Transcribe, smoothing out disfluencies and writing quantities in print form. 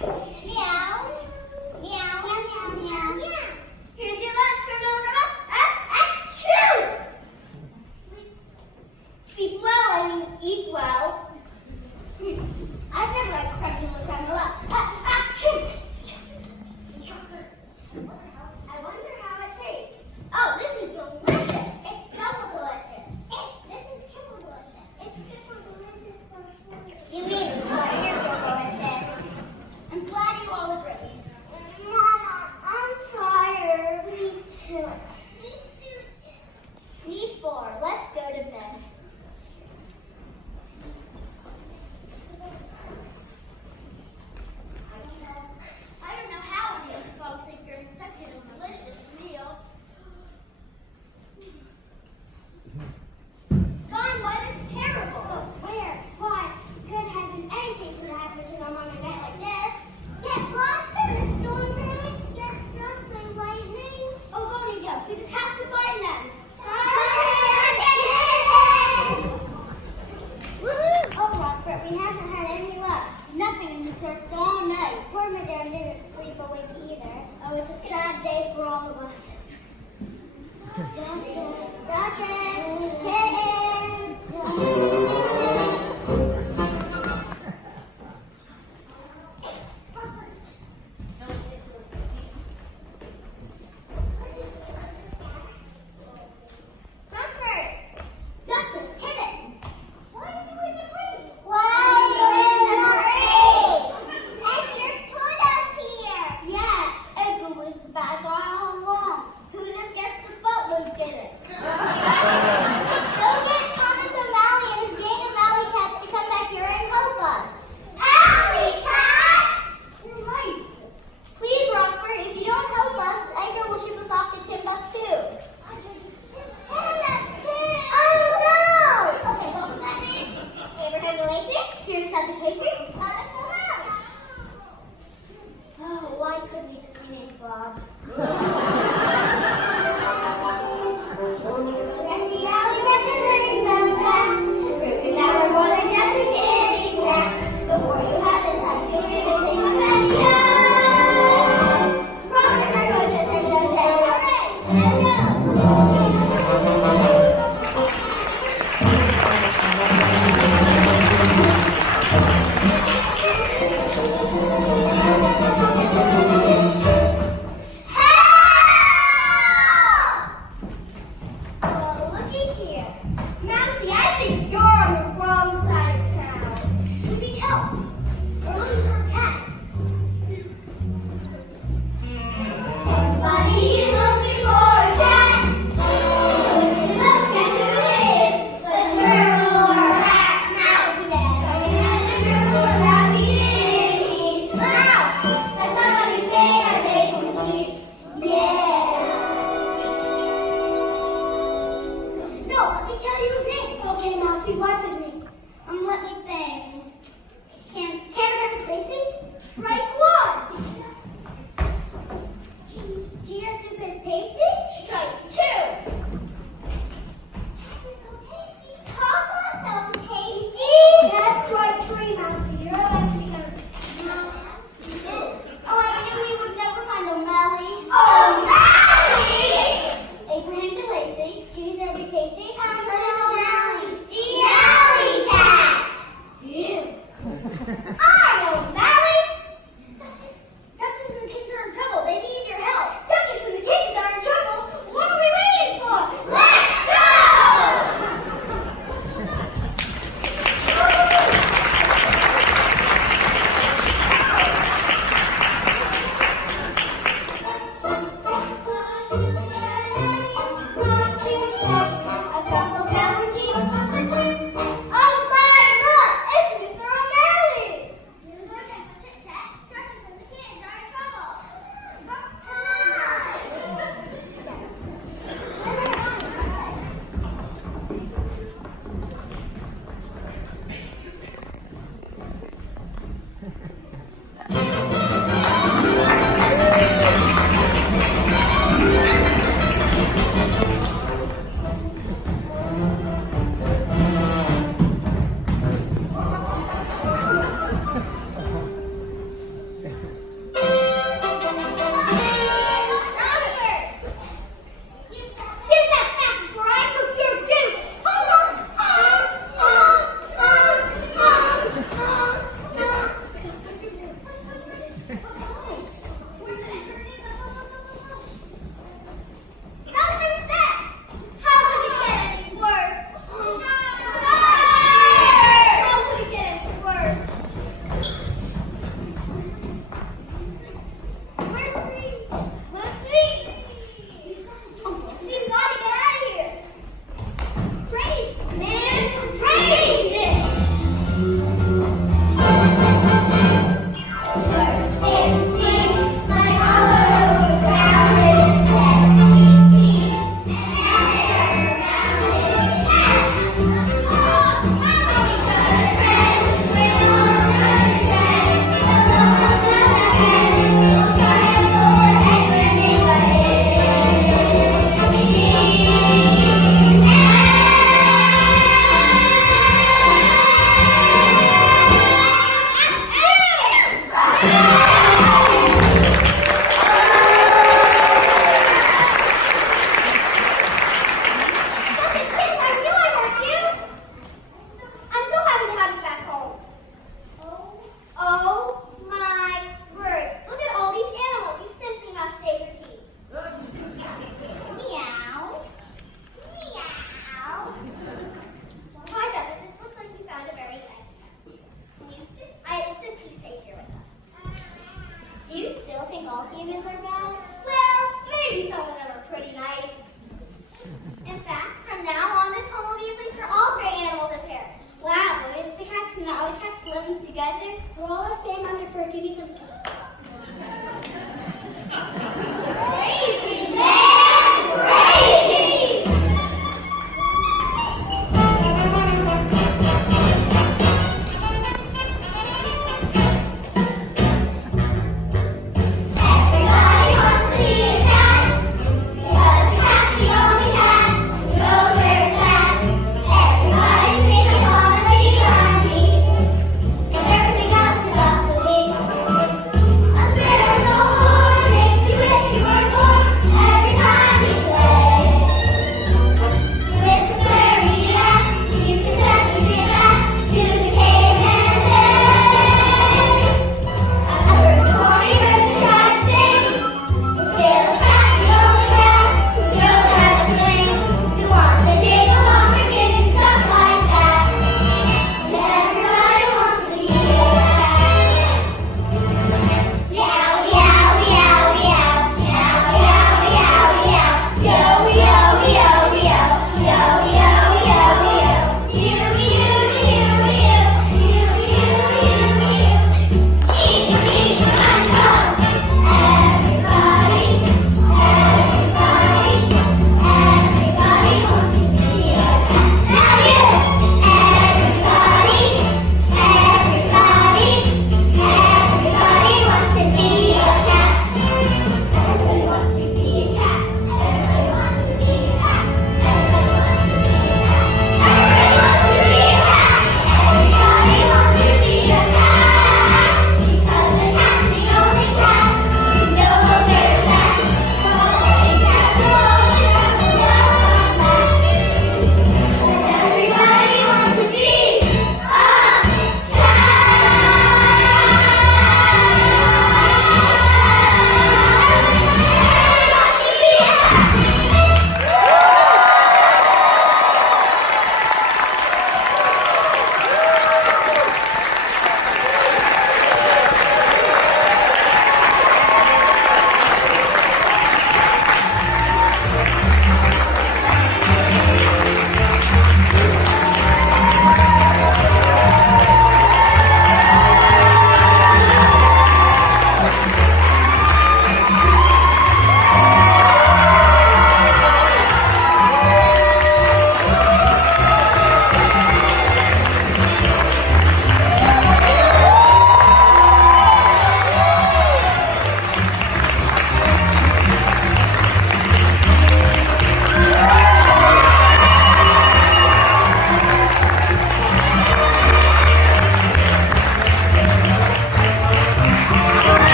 Meow. Meow. Meow. Meow. Meow. Here's your lunch, Granola. Achoo! Sleep well, I mean eat well. I've never liked crunching with granola. Achoo! I wonder how it tastes. Oh, this is delicious. It's double delicious. This is triple delicious. It's triple delicious. You mean it's quadruple delicious? I'm glad you all agree. Mama, I'm tired. Me too. Me too. We four. Let's go to bed. I don't know how anyone can fall asleep during such a delicious meal. Gone, what? It's terrible. Where? Why? Good heavens, anything could happen to them on a night like this. Yes, what? There's a storm coming. Yes, something lightning. Oh, go and jump. We just have to find them. Woohoo! Oh, Rockford, we haven't had any luck. Nothing in the church all night. Poor Madame didn't sleep awake either. Oh, it's a sad day for all of us. Duchess, Duchess, kittens. Rockford, Duchess, kittens. Why are you in the breeze? Why are you in the breeze? Edgar put us here. Yeah, Edgar was the bad guy all along. Who'd have guessed the boatload did it? Go get Thomas O'Malley and his gang of alley cats to come back here and help us. Alley cats? You're mice. Please, Rockford, if you don't help us, Edgar will ship us off to Timbuktu. Oh no! Okay, what was that name? Abraham Lacey? Sirius Applicator? Thomas O'Malley. Oh, why couldn't we just be named Bob? And the alley cats are hurting them back. Proving that we're more than just a kitty snack. Before you had the time to be missing on radio. Rocket are going to send us there. Hooray! Hello! Well, looky here. Mousy, I think you're on the wrong side of town. We need help. We're looking for a cat. Somebody's looking for a cat. Look at who it is. A turtle or a rat mouse. Coming as a turtle or rat, we didn't need a mouse. That somebody's paying our taking with me. Yeah. No, I can tell you his name. Okay, Mousy, what's his name? Let me think. Kevin Spacey? Right